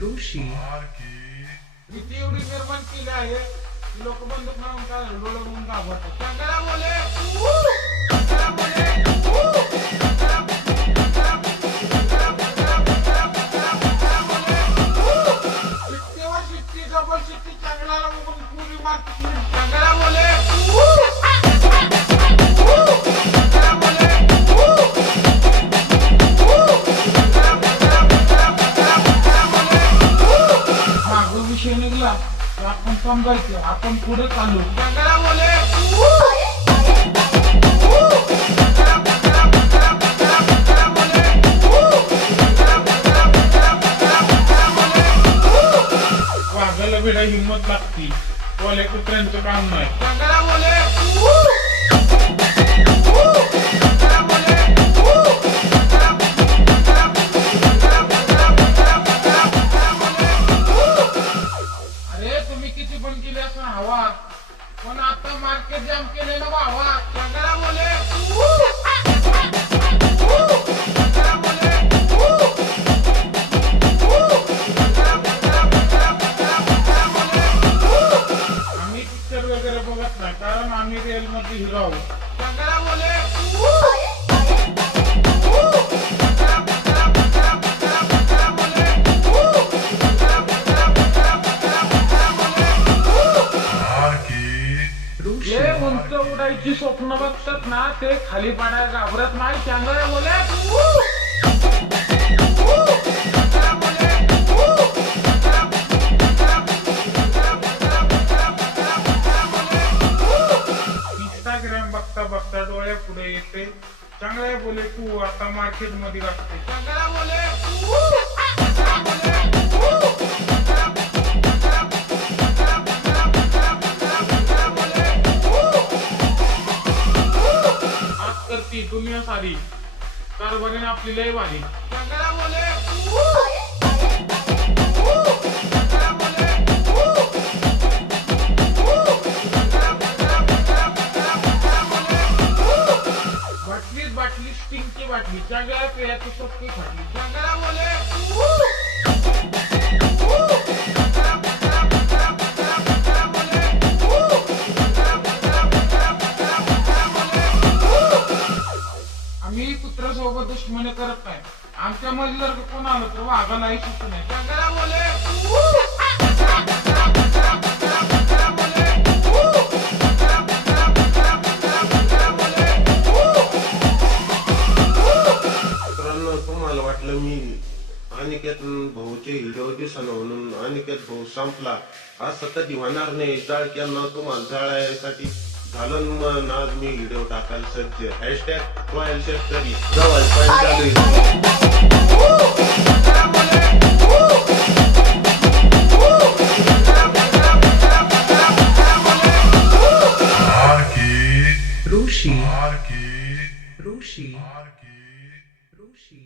ऋषी भीती एवढी निर्माण केली आहे की लोक बंदूक मारून काय डोळे म्हणून घाबरतात. शंकरा बोले शंकरा बोले शिट्टीवर शिट्टी डबल शिट्टी चांगल्याला बघून पुरी मारते. शंकरा बोले विषय निघला तर आपण समजायचं आपण पुढे चालू. शंकरा बोले वाघाला भिडा हिंमत लागती, बोले कुत्र्यांचं काम नाही. शंकरा बोले हवा पण आता मार्केट जाम केले ना भावा. शंकरा बोले आम्ही पिक्चर वगैरे बघत नाही कारण आम्ही रिअल मध्ये हिरो आहोत. शंकरा बोले जे उंच उडायची स्वप्न बघतात ना ते खाली पाडायला घाबरत नाही. शंकरा बोले इंस्टाग्राम बघता बघता डोळ्या पुढे येते. शंकरा बोले तू आता मार्केट मध्ये लागते. शंकरा बोले करती दुनिया सारी कारभारीने आपली लय भारी. शंकरा बोले बाटलीत बाटली स्टिंगची बाटली सगळ्या पेयाची सोपी फाटली. शंकरा बोले आम्ही कुत्र्यासोबत दुश्मनी करत नाही. आमच्या मध्ये जर कोण आलं तर वाघालाही सुचू नाही. शंकरा बोले मित्रांनो, तुम्हाला वाटलं मी अनिकेत भाऊचे व्हिडिओ दिसना म्हणून अनिकेत भाऊ संपला असं कधी होणार नाही. जाळक्यांना तुम्हाला जाळायसाठी झालं मग आज मी व्हिडिओ टाकायला सज्ज. हॅशटॅग रॉयल शेतकरी जवळ चालू ऋषी ऋषी ऋषी